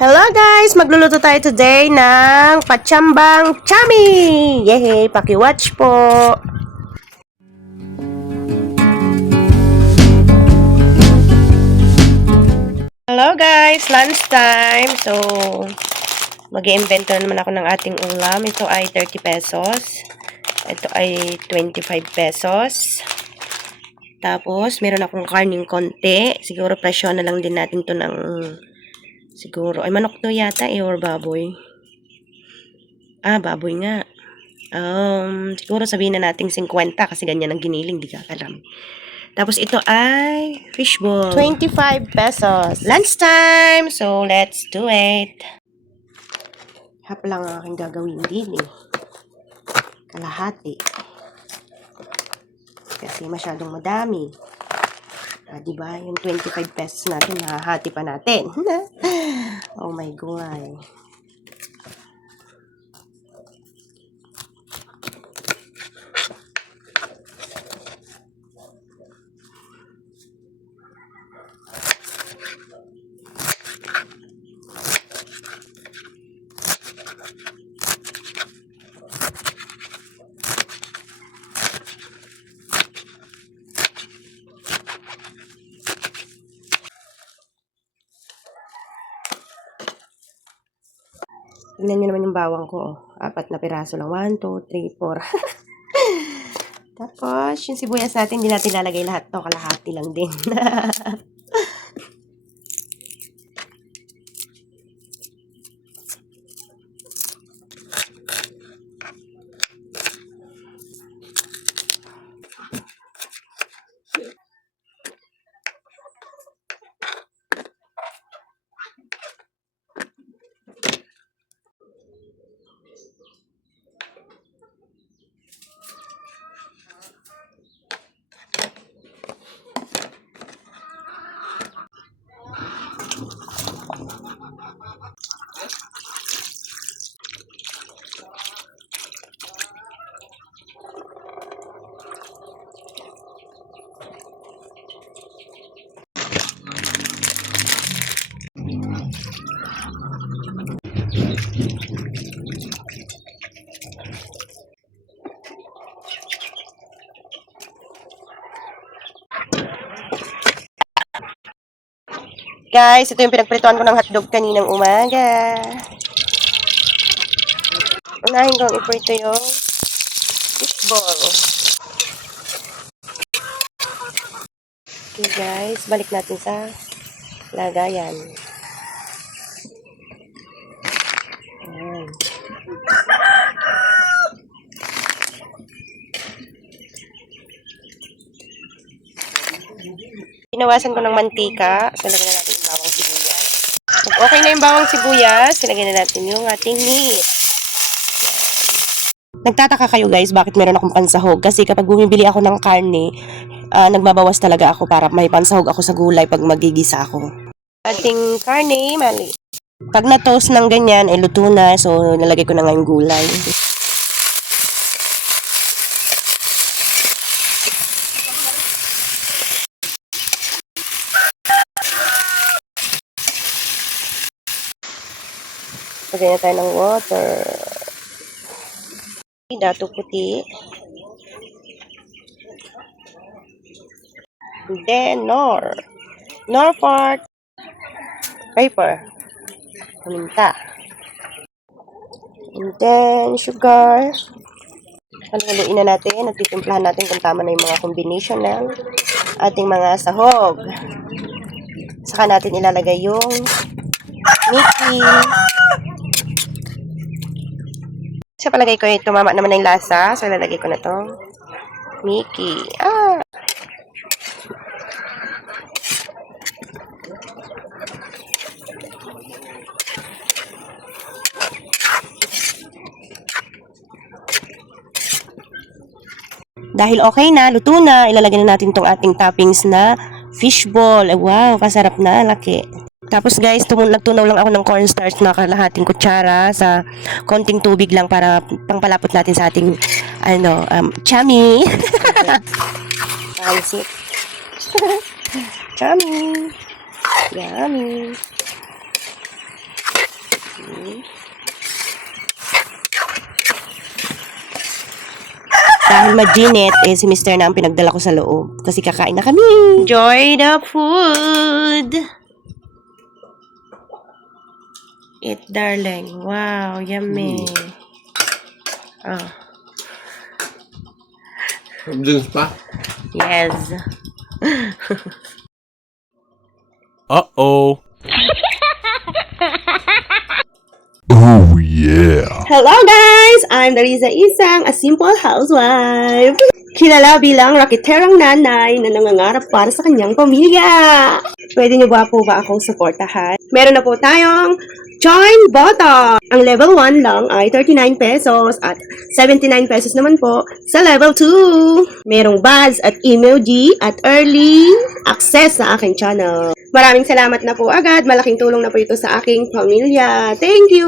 Hello guys! Magluluto tayo today ng patsambang chami! Yehey! Paki-watch po! Hello guys! Lunch time! So, mag-i-invento naman ako ng ating ulam. Ito ay 30 pesos. Ito ay 25 pesos. Tapos, meron akong karning konti. Siguro presyo na lang din natin to ng siguro, ay manok to yata or baboy. Baboy nga. Siguro sabihin na natin 50 kasi ganyan ang giniling, di ka alam. Tapos ito ay fishball. 25 pesos. Lunch time! So, let's do it. Hap lang ang aking gagawin din eh. Kalahati. Kasi masyadong madami. Diba? Yung 25 pesos natin, nahahati pa natin. Oh my God. Tignan nyo naman yung bawang ko. 4 na piraso lang. 1, 2, 3, 4. Tapos, yung sibuyas natin, hindi natin lalagay lahat to. Kalahati lang din. Guys, ito yung pinagprituan ko ng hotdog kaninang umaga. Unahin ko ang iprito yung fishball. Okay guys, balik natin sa lagayan. Ayan. Pinawasan ko ng mantika. So, lagyan na natin yung bawang sibuyas. Pag okay na yung bawang sibuyas, ilagyan na natin yung ating meat. Nagtataka kayo guys, bakit meron akong pansahog? Kasi kapag bumibili ako ng karne, nagbabawas talaga ako para may pansahog ako sa gulay pag magigisa ako. Ating karne, mali. Pag na-toast ng ganyan, luto na. So, nalagay ko na nga yung gulay. Lagyan na tayo ng water. Dato puti. Then, nor part. Paper. Paminta. And then, sugar. Haluin na natin. At titimplahan natin kung tama na yung mga combination ng ating mga sahog. Saka natin ilalagay yung Mickey. Sa palagay ko, tumama naman na yung lasa. So, ilalagay ko na to. Mickey. Dahil okay na, luto na, ilalagay na natin tong ating toppings na fishball. Wow, kasarap na, laki. Tapos guys, nagtunaw lang ako ng cornstarch na kalahating kutsara sa konting tubig lang para pangpalapot natin sa ating chami. Pansit. Chami. Yummy. Dahil maginit, si Mr. na ang pinagdala ko sa loob. Kasi kakain na kami. Enjoy the food! Eat, darling. Wow, yummy. Oh. Drinks pa? Yes. Uh-oh. Oh, yeah. Hello guys! I'm Dariza Isang, a simple housewife. Kilala bilang rakiterang nanay na nangangarap para sa kanyang pamilya. Pwede niyo ba po ba akong suportahan? Meron na po tayong join button. Ang level 1 lang ay 39 pesos at 79 pesos naman po sa level 2. Merong buds at emoji at early access sa aking channel. Maraming salamat na po agad. Malaking tulong na po ito sa aking pamilya. Thank you!